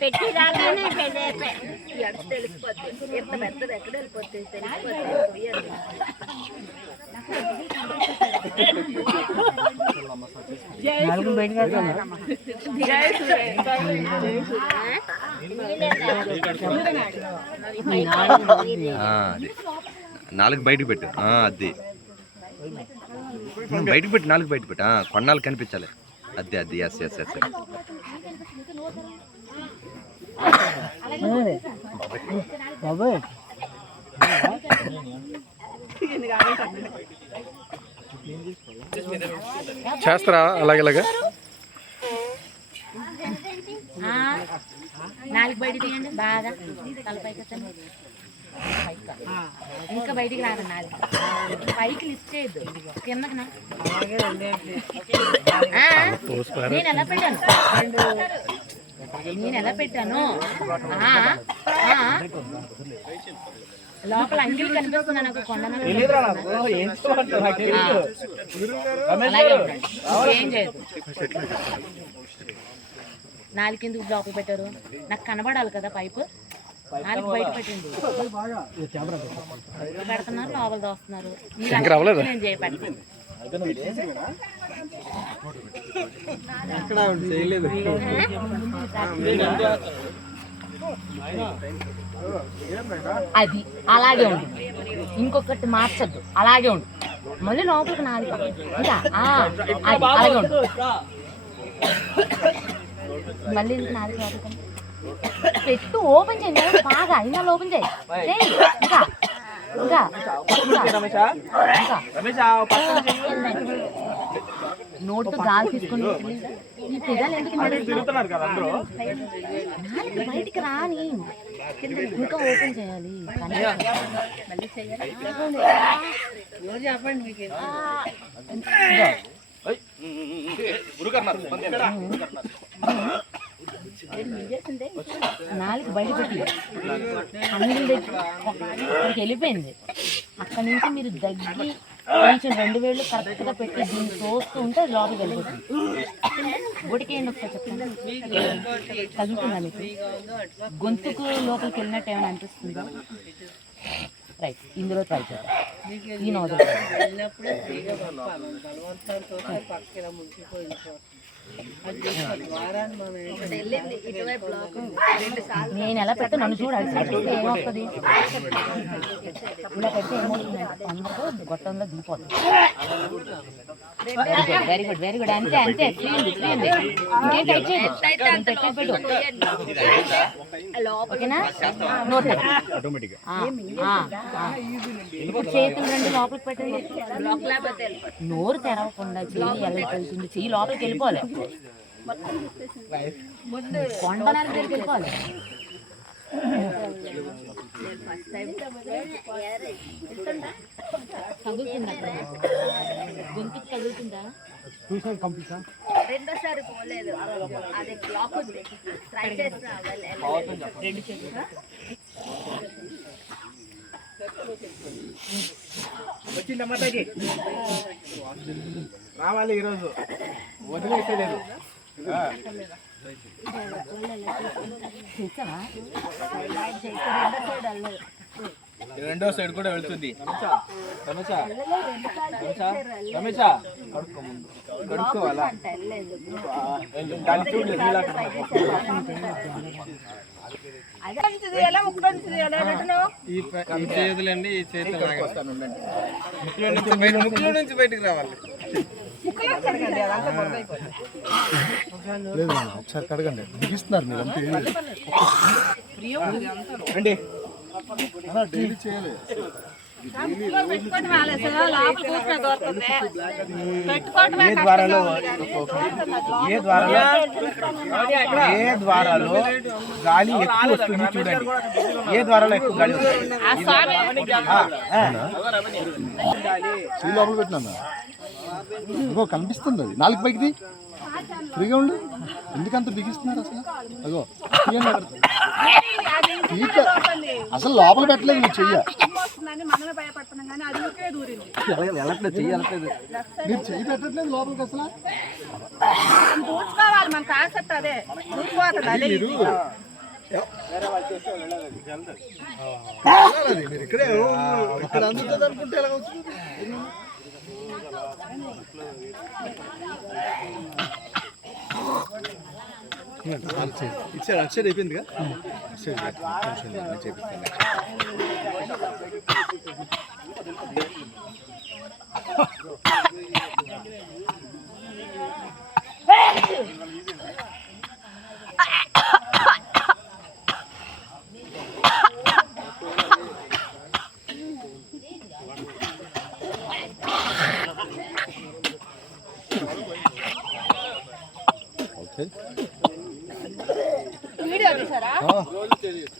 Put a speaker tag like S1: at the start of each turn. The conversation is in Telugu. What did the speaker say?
S1: పెట్టి రాగానే తెలిసిపోతుంది? ఎంత పెద్దది? ఎక్కడ వెళ్ళిపోతుంది? తెలిసిపోతుంది.
S2: ఆ, అది. నాలుగు బయటకు పెట్టు. ఆ, అది. బయటకు పెట్టు నాలుగు బయటకు పెట్టు. ఆ, కొన్నాళ్ళు కనిపించాలి. అది అది ఎస్ ఎస్ ఎస్
S3: బాబాయ్
S4: చేస్తారా అలాగేలాగా
S1: నాలుగు బయట తీయండి బాగా తలపైకి. ఇంకా బయటికి రాదు నాలుగు పైకి లిఫ్ట్ చేయొద్దు. కిందకి నేను ఎలా పెట్టాను? నేను ఎలా పెట్టాను. లోపల అంగిల్ కనిపిస్తుంది నాకు కొండ అలాగే ఉండండి. ఏం చేయదు నాలుగు ఎందుకు లోపల పెట్టారు. నాకు కనబడాలి కదా పైపు. పెడుతున్నారు లోపల దోస్తున్నారు. మీరు
S4: ఇంకా రావలేదా?
S1: నేను చేయబెడతాను అది అలాగే ఉంటుంది ఇంకొకటి మార్చద్దు. అలాగే ఉంటుంది మళ్ళీ లోపలికి నాలుగు ఇంకా అలాగే ఉంటుంది మళ్ళీ నాలుగు లోపలికి పెట్టు ఓపెన్ చేయండి బాగా అయినా ఓపెన్ చేయి. ఇంకా ఇంకా నోటితో గాలి తీసుకొని ఈ పెదాలు ఎందుకు? నాలుగు బయటికి రాని ఇంకా ఓపెన్ చేయాలి. ఇదో. నాలుగు బయట పెట్టి అన్నిల దగ్గర అక్కడికి వెళ్ళిపోయింది. అక్కడి నుంచి మీరు దగ్గర కొంచెం రెండు వేళ్ళు కరెక్ట్గా పెట్టి దీన్ని తోస్తూ ఉంటే లోపలికి వెళ్ళిపోతుంది. గుడికేయండి ఒకసారి చెప్పండి? తగ్గుతుందా మీకు? గొంతుకు లోపలికి వెళ్ళినట్టు ఏమైనా అనిపిస్తుందా? రైట్ ఇందులో ట్రై చేద్దాం. ఈ నోదలు నేను ఎలా పెడితే? నన్ను చూడాలి చూస్తే ఏమవుతుంది ఇలా పెడితే ఏమవుతుంది అందరూ గొట్టంలో దిగిపోతుంది very good very good very good అంతే అంతే ఇంకేం టైట్ చేయదు పెట్టు. ఓకేనా? నోట్. ఇప్పుడు చేతులు రెండు లోపలికి పెట్టండి. నోరు తెరవకుండా చెయ్యి ఎలా వెళ్తుంది? చెయ్యి లోపలికి వెళ్ళిపోవాలి. కొండ
S3: కంప్లీట్
S1: రెండోసారి పోలేదు అది బ్లాక్ ఉంది ట్రై చేస్తున్నా
S3: వచ్చిందమ్మా తగ్గి రావాలి ఈరోజు. వదిలేసేలేదు. రెండో సైడ్ కూడా వెళ్తుంది. రమేష రమేష రమేష కడుక్కో ముందు. కడుక్కోవాలా ఈ ఈ చేతులండి ఈ చేతులు ముక్కులో నుంచి బయటకు రావాలి.
S5: లేదు ఒకసారి కడగండి. బిగిస్తున్నారు మీరు అంతే.
S3: అండి.
S5: అలా డైలీ చేయాలి.
S3: ఏ ద్వారాలో ఏ ద్వారాలో? ఏ ద్వారాలో గాలి ఎక్కువ వస్తుంది చూడండి. ఏ ద్వారాలో ఎక్కువ గాలి వస్తుంది?
S5: లోపల పెట్టినా ఇదిగో కనిపిస్తుంది అది. నాలుగు పైకి ఫ్రీగా ఉండు. ఎందుకంత బిగిస్తున్నారు అసలు? అగో. అసలు లోపల పెట్టలేదు నువ్వు చెయ్య.
S3: వెళ్ళట్లేదు చెయ్యి వెళ్ళట్లేదు
S5: మీరు చెయ్యి పెట్టట్లేదు లోపలికి అసలు?
S6: మన కాన్సెప్ట్ అదే. అదే
S5: మీరు ఇక్కడే ఇక్కడ అందుతుంది అనుకుంటే ఎలా వచ్చింది ఇచ్చాడు అక్షర్ అయిపోయిందిగా? చేపిస్తాను రోజు తెలియదు